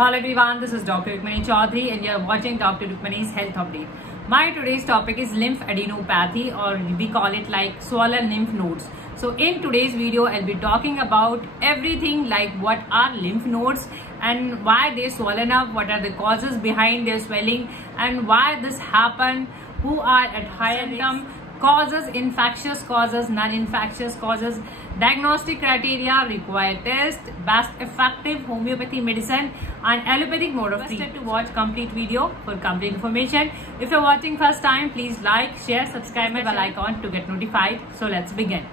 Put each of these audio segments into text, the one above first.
Hello everyone, this is Dr. Rukmini Chaudhary and you are watching Dr. Rukmini's Health Update. My today's topic is lymphadenopathy, or we call it like swollen lymph nodes. So in today's video, I'll be talking about everything like what are lymph nodes and why they swollen up, what are the causes behind their swelling and why this happen, who are at higher risk, causes, infectious causes, non-infectious causes, diagnostic criteria, required test, best effective homeopathy medicine and allopathic mode of treatment. To watch complete video for complete information. If you're watching first time, please like, share, subscribe my bell icon to get notified. So let's begin.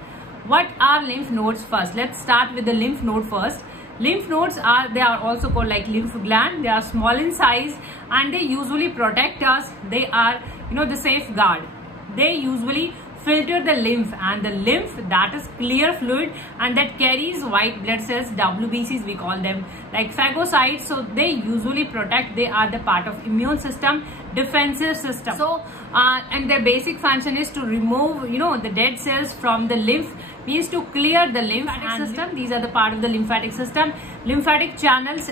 What are lymph nodes first? Let's start with the lymph node first. Lymph nodes are also called like lymph gland. They are small in size and they usually protect us. They are the safeguard. They usually filter the lymph, and the lymph, that is clear fluid and that carries white blood cells, WBCs we call them, like phagocytes. So they usually protect. They are the part of immune system, defensive system. So and their basic function is to remove the dead cells from the lymph, means to clear the lymphatic system. These are the part of the lymphatic system. Lymphatic channels,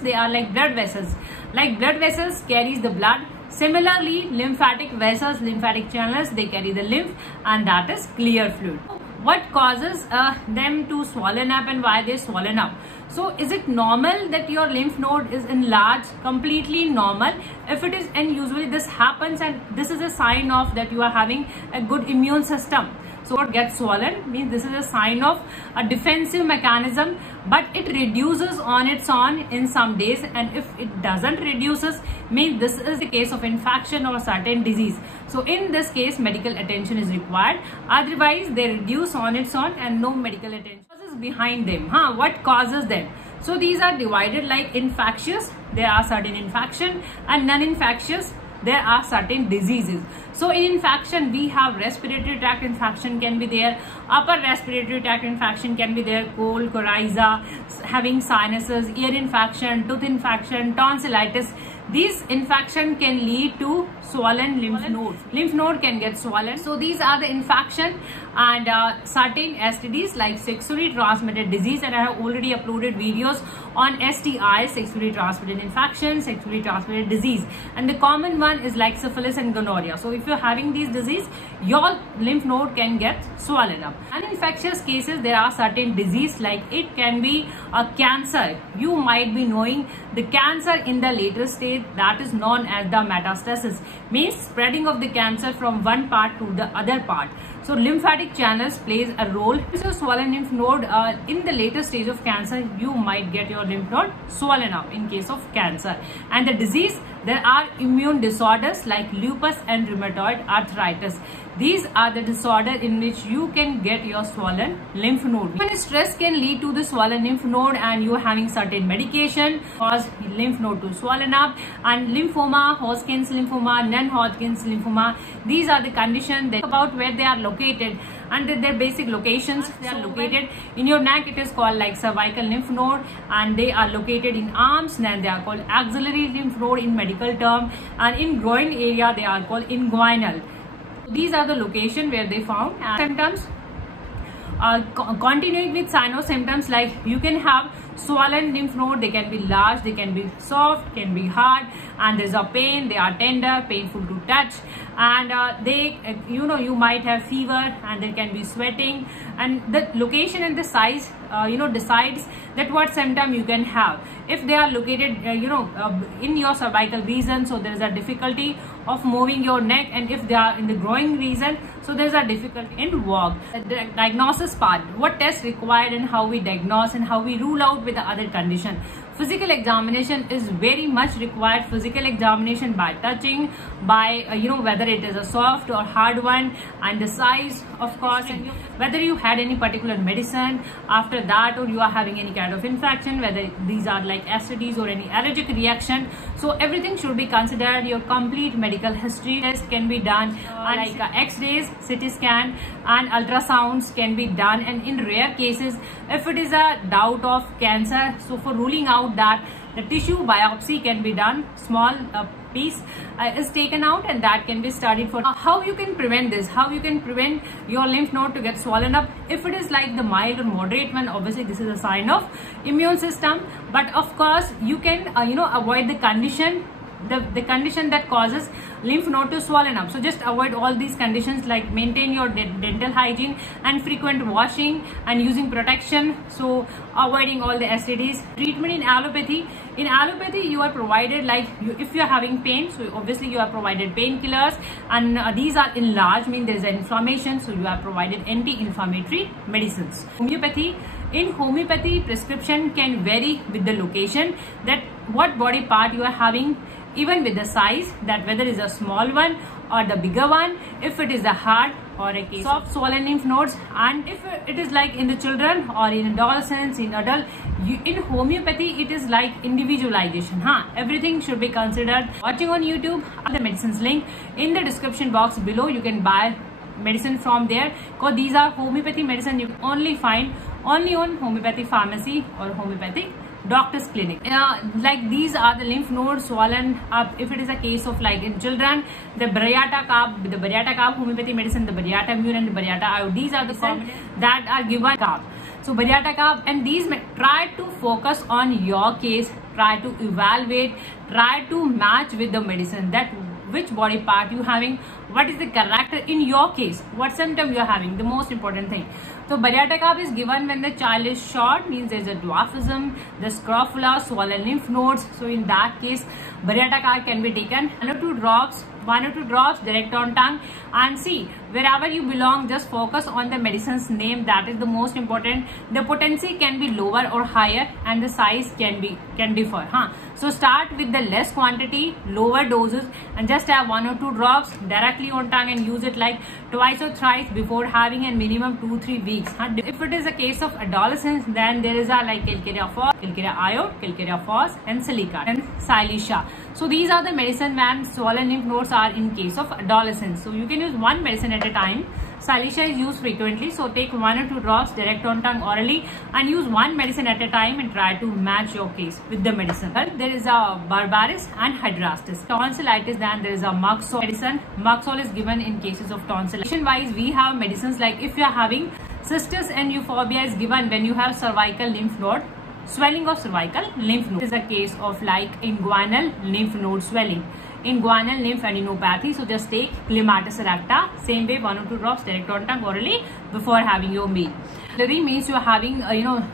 they are like blood vessels. Like blood vessels carries the blood. Similarly, lymphatic vessels, lymphatic channels, they carry the lymph and that is clear fluid. What causes them to swollen up and why they swollen up? So is it normal that your lymph node is enlarged? Completely normal. If it is, and usually this happens, and this is a sign of that you are having a good immune system. So what gets swollen means this is a sign of a defensive mechanism, but it reduces on its own in some days, and if it doesn't reduces, means this is the case of infection or certain disease. So in this case, medical attention is required. Otherwise, they reduce on its own and no medical attention. Causes behind them, what causes them? So these are divided like infectious, there are certain infection, and non-infectious, there are certain diseases. So in infection, we have respiratory tract infection can be there, upper respiratory tract infection can be there, cold, coryza, having sinuses, ear infection, tooth infection, tonsillitis. These infection can lead to swollen lymph nodes. Lymph node can get swollen. So these are the infection and certain STDs like sexually transmitted disease, and I have already uploaded videos on STIs, sexually transmitted infection, sexually transmitted disease, and the common one is like syphilis and gonorrhea. So if you're having these disease, your lymph node can get swollen up. And in infectious cases, there are certain disease like it can be a cancer. You might be knowing the cancer in the later stage, that is known as the metastasis, means spreading of the cancer from one part to the other part. So lymphatic channels plays a role. So swollen lymph node in the later stage of cancer, you might get your lymph node swollen up in case of cancer. And the disease, there are immune disorders like lupus and rheumatoid arthritis. These are the disorder in which you can get your swollen lymph node. Even stress can lead to the swollen lymph node, and you are having certain medication cause lymph node to swollen up. And lymphoma, Hodgkin's lymphoma, non-Hodgkin's lymphoma, these are the conditions that about where they are located and their basic locations. They are located in your neck, it is called like cervical lymph node, and they are located in arms, then they are called axillary lymph node in medical term, and in groin area they are called inguinal. These are the location where they found. And symptoms continuing with cyno symptoms, like you can have swollen lymph node. They can be large, they can be soft, can be hard, and there's a pain. They are tender, painful to touch, and they you might have fever, and there can be sweating, and the location and the size decides that what symptom you can have. If they are located in your cervical region, so there is a difficulty of moving your neck, and if they are in the groin region, so there is a difficulty in walk. The diagnosis part, what tests required and how we diagnose and how we rule out with the other condition. Physical examination is very much required. Physical examination by touching, by whether it is a soft or hard one, and the size, of course, and whether you had any particular medicine after that, or you are having any kind of infection, whether these are like STDs or any allergic reaction. So everything should be considered. Your complete medical history test can be done, like X-rays, CT scan, and ultrasounds can be done. And in rare cases, if it is a doubt of cancer, so for ruling out that, the tissue biopsy can be done, small piece is taken out, and that can be studied for how you can prevent this, how you can prevent your lymph node to get swollen up. If it is like the mild or moderate one, obviously this is a sign of immune system, but of course you can avoid the condition, the condition that causes lymph node to swollen up. So just avoid all these conditions, like maintain your dental hygiene and frequent washing and using protection, so avoiding all the STDs. Treatment in allopathy you are provided, like if you are having pain, so obviously you are provided painkillers, and these are enlarged, mean there is an inflammation, so you are provided anti-inflammatory medicines. In homeopathy, prescription can vary with the location, that what body part you are having, even with the size, that whether it is a small one or the bigger one, if it is a hard or a case of swollen lymph nodes, and if it is like in the children or in adolescents, in adult, in homeopathy it is like individualization. Everything should be considered. Watching on YouTube, the medicines link in the description box below. You can buy medicine from there, because these are homeopathy medicine you only find only on homeopathy pharmacy or homeopathic doctor's clinic. Like these are the lymph nodes swollen up. If it is a case of like in children, the Bariata Carb homeopathy medicine, the Bariata Immune and the Bariata Iod, these are the that are given carb. So Bariata Carb, and these try to focus on your case, try to evaluate, try to match with the medicine, that which body part you having, what is the character in your case, what symptom you are having, the most important thing. So Bariata Carb is given when the child is short, means there is a dwarfism, the scrofula, swollen lymph nodes. So in that case, Bariata Carb can be taken 1 or 2 drops direct on tongue, and see wherever you belong, just focus on the medicine's name, that is the most important. The potency can be lower or higher, and the size can differ. So start with the less quantity, lower doses, and just have 1 or 2 drops directly on tongue, and use it like twice or thrice before having a minimum 2-3 weeks. If it is a case of adolescents, then there is a like Calcarea Phos, Calcarea Iod, Calcarea Phos, and Silica and Silicea. So these are the medicine when swollen lymph nodes are in case of adolescents. So you can use one medicine at a time. Silicea is used frequently, so take 1 or 2 drops direct on tongue orally, and use one medicine at a time, and try to match your case with the medicine. There is a Barbaris and Hydrastis. Tonsillitis, then there is a Muxol medicine. Muxol is given in cases of tonsillitis. Wise, we have medicines like if you are having cystis and euphobia is given when you have cervical lymph node, swelling of cervical lymph node. This is a case of like inguinal lymph node swelling, inguinal lymph adenopathy. So just take Clematis recta, same way 1 or 2 drops direct on tongue orally before having your meal. Axillary means you are having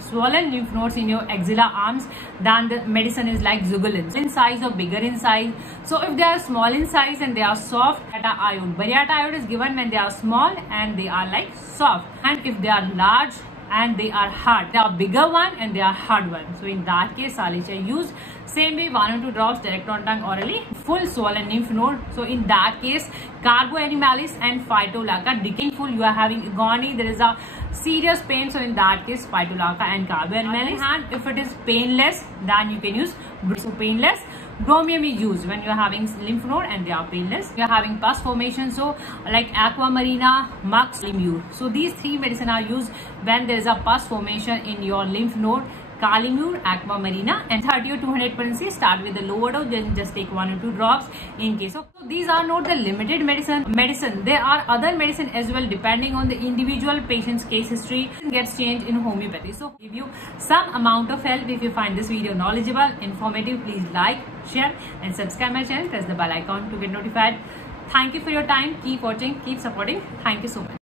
swollen lymph nodes in your axilla arms, then the medicine is like Zugulin, in size or bigger in size. So if they are small in size and they are soft, Bariata Iod. Bariata Iod is given when they are small and they are like soft, and if they are large and they are hard, they are bigger one and they are hard one. So in that case, Silicea used. Same way 1 or 2 drops direct on tongue orally, full swollen lymph node. So in that case, Carbo animalis and Phytolacca, decaying full, you are having agony, there is a serious pain. So in that case, Phytolacca and Carbo animalis. And if it is painless, then you can use so painless. Bromium is used when you are having lymph node and they are painless. You are having pus formation, so like Aquamarina, Mux, Calimure. So these 3 medicine are used when there is a pus formation in your lymph node. Calimure, Aquamarina, and 30 or 200 potency. Start with the lower dose, then just take 1 or 2 drops in case of. So these are not the limited medicine. There are other medicine as well, depending on the individual patient's case history. Gets changed in homeopathy. So give you some amount of help. If you find this video knowledgeable, informative, please like, share, and subscribe my channel. Press the bell icon to get notified. Thank you for your time. Keep watching, keep supporting. Thank you so much.